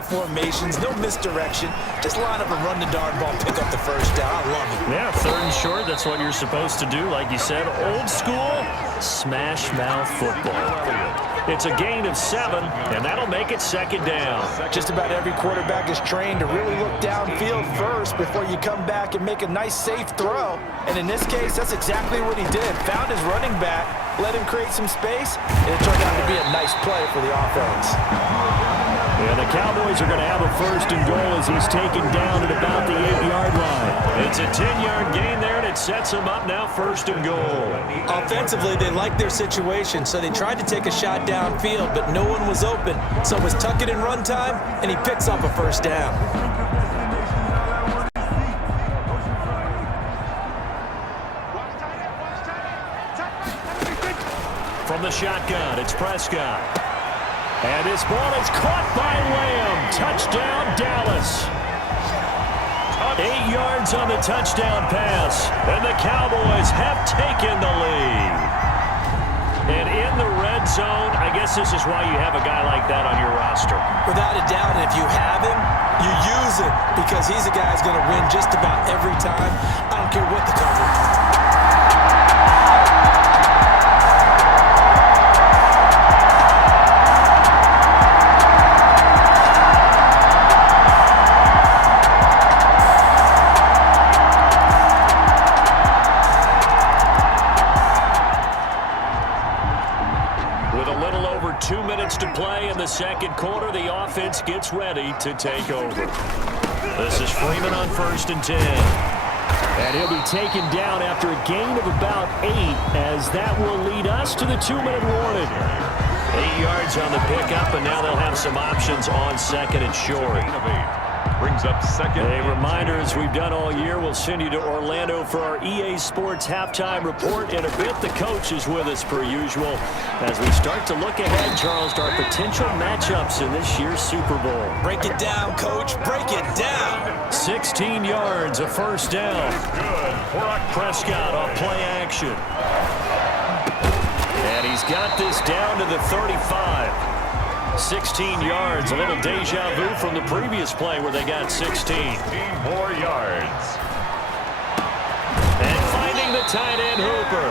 Formations, no misdirection. Just line up and run the darn ball, pick up the first down. I love it. Yeah, 3rd and short. That's what you're supposed to do. Like you said, old school smash mouth football. It's a gain of 7, and that'll make it 2nd down. Just about every quarterback is trained to really look downfield first before you come back and make a nice, safe throw. And in this case, that's exactly what he did. Found his running back, let him create some space, and it turned out to be a nice play for the offense. And the Cowboys are going to have a 1st and goal as he's taken down at about the 8-yard line. It's a 10-yard gain there, and it sets him up now 1st and goal. Offensively, they liked their situation, so they tried to take a shot downfield, but no one was open. So it was tuck it in run time, and he picks up a 1st down. From the shotgun, it's Prescott. And this ball is caught by Lamb. Touchdown, Dallas. 8 yards on the touchdown pass. And the Cowboys have taken the lead. And in the red zone, I guess this is why you have a guy like that on your roster. Without a doubt, and if you have him, you use him because he's a guy who's going to win just about every time. I don't care what the coverage. To play in the 2nd quarter, the offense gets ready to take over. This is Freeman on 1st and 10. And he'll be taken down after a gain of about 8, as that will lead us to the 2-minute warning. 8 yards on the pickup, and now they'll have some options on 2nd and short. Brings up 2nd. A reminder, as we've done all year, we'll send you to Orlando for our EA Sports halftime report. In a bit, the coach is with us per usual as we start to look ahead, Charles, to our potential matchups in this year's Super Bowl. Break it down, coach. Break it down. 16 yards, a 1st down. Good. Prescott on play action. And he's got this down to the 35. 16 yards, a little deja vu from the previous play where they got 16. 15 more yards. And finding the tight end Hooper.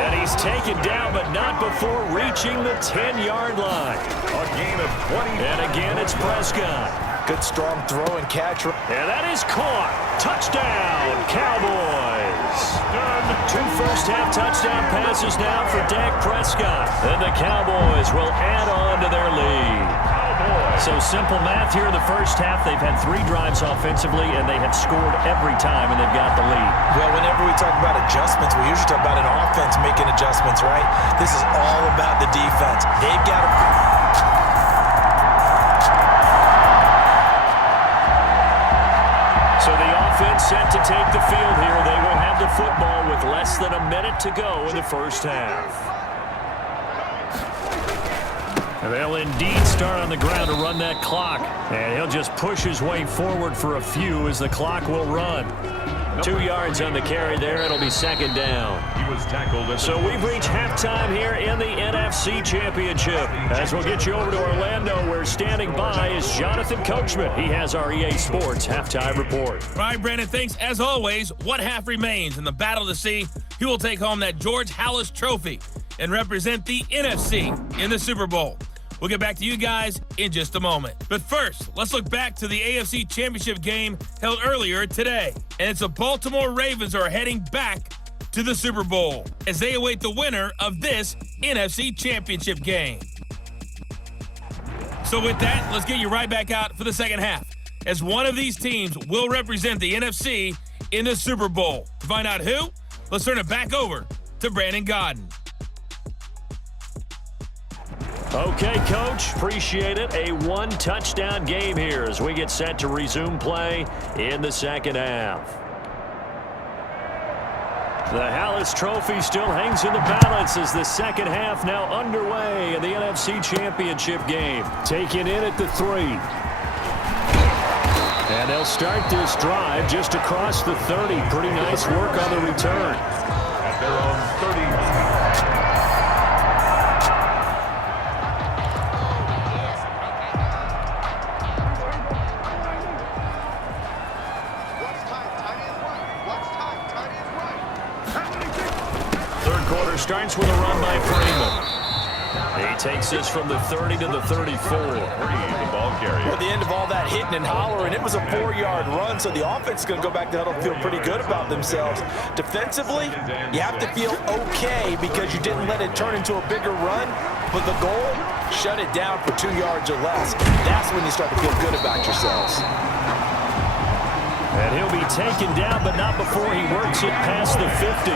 And he's taken down, but not before reaching the 10-yard line. A gain of 20. And again, it's Prescott. Good strong throw and catch. And that is caught. Touchdown, Cowboys. Done. 2 first-half touchdown passes now for Dak Prescott. And the Cowboys will add on to their lead. So simple math here in the first half. They've had 3 drives offensively, and they have scored every time, and they've got the lead. Well, whenever we talk about adjustments, we usually talk about an offense making adjustments, right? This is all about the defense. They've got to... So the offense set to take the field here. They will have the football with less than a minute to go in the first half. They'll indeed start on the ground to run that clock. And he'll just push his way forward for a few as the clock will run. 2 yards on the carry there. It'll be 2nd down. He was tackled. So we've reached halftime here in the NFC Championship. As we'll get you over to Orlando, where standing by is Jonathan Coachman. He has our EA Sports halftime report. All right, Brandon, thanks. As always, one half remains in the battle to see who will take home that George Halas Trophy and represent the NFC in the Super Bowl. We'll get back to you guys in just a moment. But first, let's look back to the AFC Championship game held earlier today. And it's the Baltimore Ravens who are heading back to the Super Bowl as they await the winner of this NFC Championship game. So with that, let's get you right back out for the second half, as one of these teams will represent the NFC in the Super Bowl. To find out who, let's turn it back over to Brandon Godden. Okay, Coach, appreciate it. A 1-touchdown game here as we get set to resume play in the second half. The Halas Trophy still hangs in the balance as the second half now underway in the NFC Championship game. Taken in at the 3. And they'll start this drive just across the 30. Pretty nice work on the return. At their own 30. starts with a run by Freeman. He takes this from the 30 to the 34. The ball carrier. At the end of all that hitting and hollering, it was a 4-yard run, so the offense is going to go back to huddle and feel pretty good about themselves. Defensively, you have to feel okay because you didn't let it turn into a bigger run, but the goal, shut it down for 2 yards or less. That's when you start to feel good about yourselves. And he'll be taken down, but not before he works it past the 50.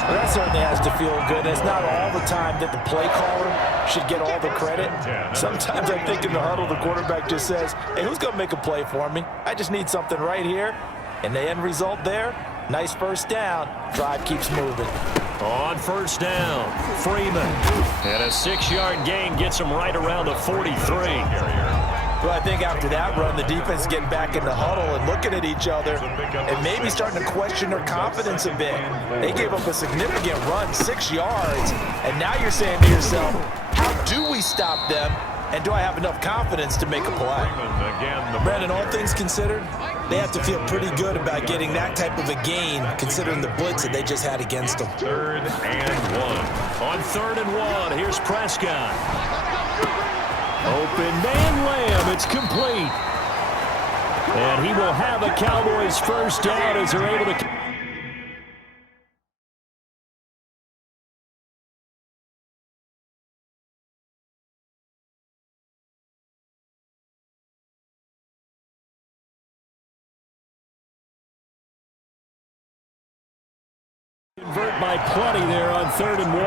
Well, that certainly has to feel good. It's not all the time that the play caller should get all the credit. Sometimes I think in the huddle, the quarterback just says, hey, who's going to make a play for me? I just need something right here. And the end result there, nice first down. Drive keeps moving. On first down, Freeman. And a 6-yard gain gets him right around the 43. Well, I think after that run, the defense getting back in the huddle and looking at each other and maybe starting to question their confidence a bit. They gave up a significant run, 6 yards, and now you're saying to yourself, how do we stop them, and do I have enough confidence to make a play? Brandon, all things considered, they have to feel pretty good about getting that type of a gain considering the blitz that they just had against them. 3rd and 1. On 3rd and 1, here's Prescott. Open man Lamb, it's complete. And he will have a Cowboys first down as they're able to... Convert by plenty there on 3rd and 1.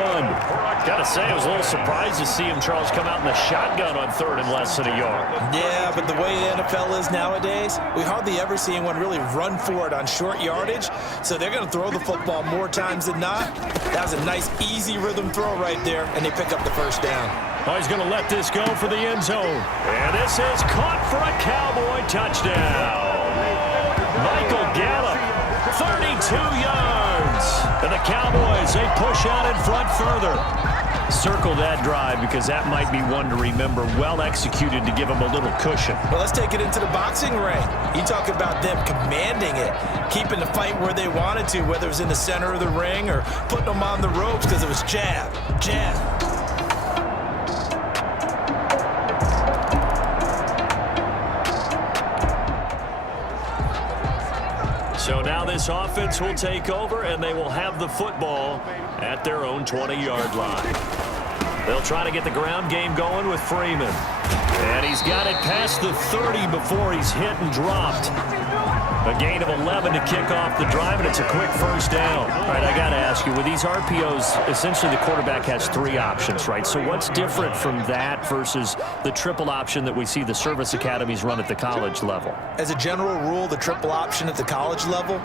Gotta say, I was a little surprised to see him, Charles, come out in the shotgun on 3rd and less than a yard. Yeah, but the way the NFL is nowadays, we hardly ever see anyone really run for it on short yardage. So they're going to throw the football more times than not. That was a nice, easy rhythm throw right there, and they pick up the first down. Oh, he's going to let this go for the end zone. And this is caught for a Cowboy touchdown. Michael Gallup, 32 yards. And the Cowboys, they push out in front further. Circle that drive because that might be one to remember. Well executed to give them a little cushion. Well, let's take it into the boxing ring. You talk about them commanding it, keeping the fight where they wanted to, whether it was in the center of the ring or putting them on the ropes because it was jab, jab. So now this offense will take over, and they will have the football at their own 20-yard line. They'll try to get the ground game going with Freeman. And he's got it past the 30 before he's hit and dropped. A gain of 11 to kick off the drive, and it's a quick first down. All right, I got to ask you, with these RPOs, essentially the quarterback has 3 options, right? So what's different from that versus the triple option that we see the service academies run at the college level? As a general rule, the triple option at the college level,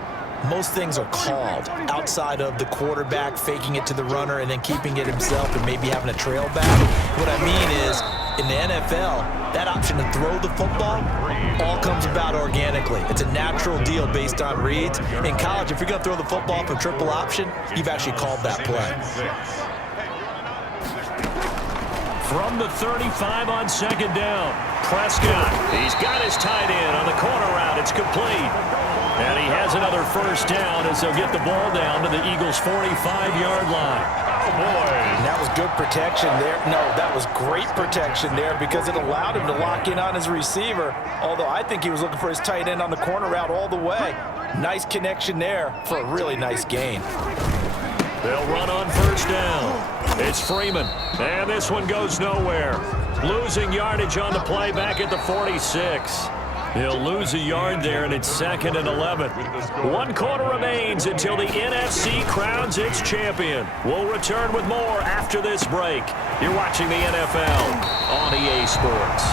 most things are called outside of the quarterback faking it to the runner and then keeping it himself and maybe having a trail back. What I mean is, in the NFL, that option to throw the football all comes about organically. It's a natural deal based on reads. In college, if you're going to throw the football for triple option, you've actually called that play. From the 35 on 2nd down, Prescott. He's got his tight end on the corner route. It's complete. And he has another first down as they'll get the ball down to the Eagles' 45-yard line. Oh, boy. And that was good protection there. No, that was great protection there because it allowed him to lock in on his receiver, although I think he was looking for his tight end on the corner route all the way. Nice connection there for a really nice gain. They'll run on first down. It's Freeman, and this one goes nowhere. Losing yardage on the play back at the 46. He'll lose a yard there, and it's 2nd and 11. 1 quarter remains until the NFC crowns its champion. We'll return with more after this break. You're watching the NFL on EA Sports.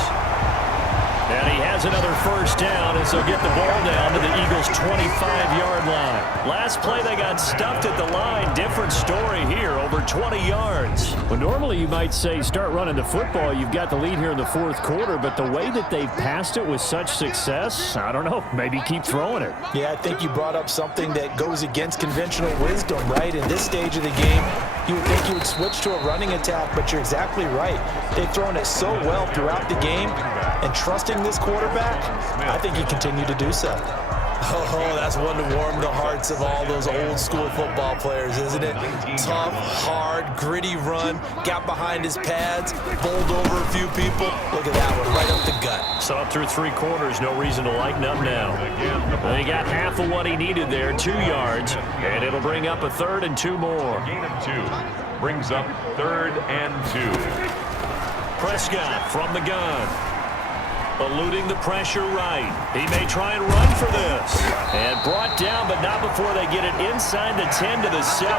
And he has another first down as they'll get the ball down to the Eagles' 25-yard line. Last play, they got stuffed at the line. Different story here, over 20 yards. Well, normally you might say start running the football. You've got the lead here in the 4th quarter, but the way that they've passed it with such success, I don't know, maybe keep throwing it. Yeah, I think you brought up something that goes against conventional wisdom, right? In this stage of the game, you would think you would switch to a running attack, but you're exactly right. They've thrown it so well throughout the game, and trusting this quarterback, I think he continued to do so. Oh, that's one to warm the hearts of all those old school football players, isn't it? Tough, hard, gritty run, got behind his pads, bowled over a few people. Look at that one, right up the gut. So up through 3 quarters, no reason to lighten up now. He got half of what he needed there, 2 yards, and it'll bring up a 3rd and 2 more. Gain of 2 brings up 3rd and 2. Prescott from the gun. Eluding the pressure right. He may try and run for this. And brought down, but not before they get it inside the 10 to the 7.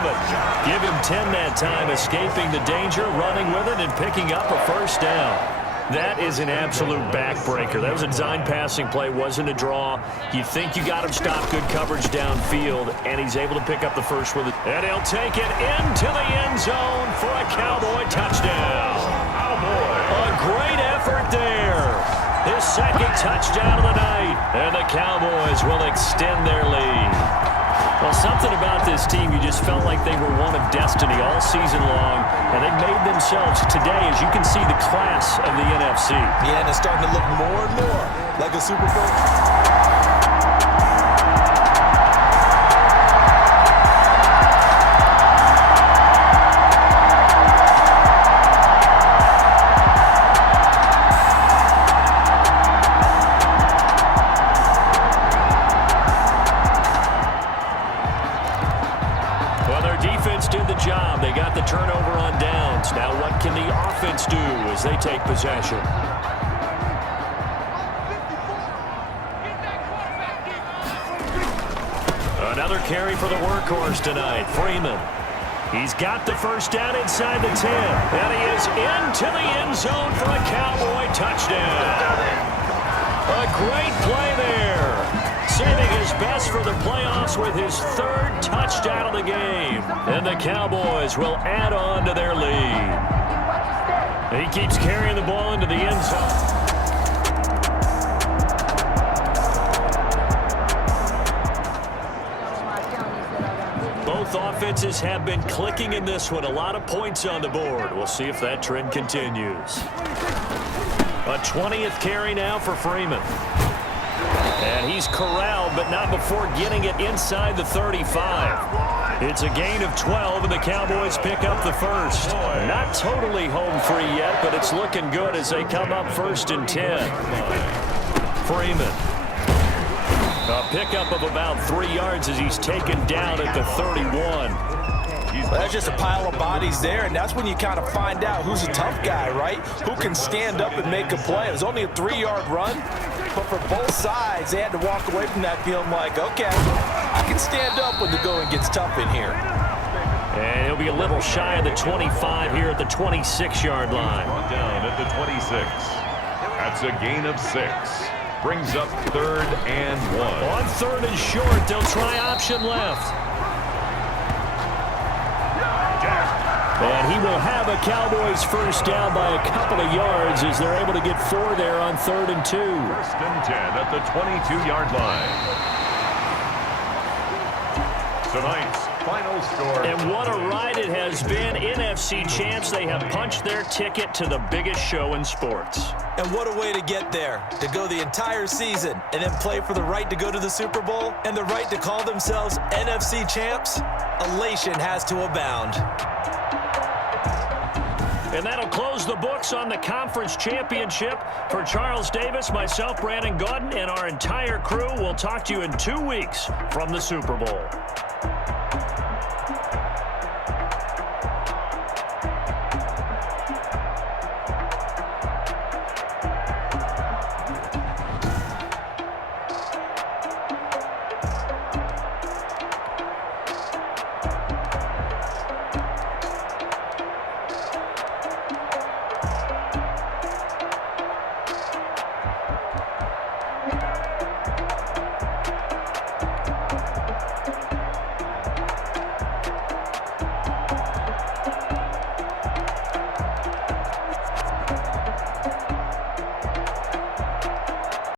Give him 10 that time, escaping the danger, running with it, and picking up a 1st down. That is an absolute backbreaker. That was a design passing play, wasn't a draw. You think you got him stopped, good coverage downfield, and he's able to pick up the 1st with it. And he'll take it into the end zone for a Cowboy touchdown. A great effort there. His 2nd touchdown of the night, and the Cowboys will extend their lead. Well, something about this team, you just felt like they were one of destiny all season long, and they made themselves today, as you can see, the class of the NFC. Yeah, and it's starting to look more and more like a Super Bowl. They got the turnover on downs. Now what can the offense do as they take possession? Another carry for the workhorse tonight, Freeman. He's got the 1st down inside the 10. And he is into the end zone for a Cowboy touchdown. A great play there. Saving his best for the playoffs with his 3rd touchdown of the game. And the Cowboys will add on to their lead. He keeps carrying the ball into the end zone. Both offenses have been clicking in this one. A lot of points on the board. We'll see if that trend continues. A 20th carry now for Freeman. And he's corralled, but not before getting it inside the 35. It's a gain of 12, and the Cowboys pick up the 1st. Not totally home free yet, but it's looking good as they come up 1st and 10. Freeman. A pickup of about 3 yards as he's taken down at the 31. Well, that's just a pile of bodies there, and that's when you kind of find out who's a tough guy, right? Who can stand up and make a play. It was only a 3-yard run, but for both sides, they had to walk away from that feeling like, okay, I can stand up when the going gets tough in here. And he'll be a little shy of the 25 here at the 26-yard line. Brought down at the 26. That's a gain of 6. Brings up 3rd and 1. On 3rd and short, they'll try option left. And he will have a Cowboys 1st down by a couple of yards as they're able to get 4 there on 3rd and 2. 1st and 10 at the 22-yard line. Tonight's final score. And what a ride it has been. NFC champs, they have punched their ticket to the biggest show in sports. And what a way to get there, to go the entire season and then play for the right to go to the Super Bowl and the right to call themselves NFC champs. Elation has to abound. And that'll close the books on the conference championship. For Charles Davis, myself, Brandon Gaudin, and our entire crew, we'll talk to you in 2 weeks from the Super Bowl.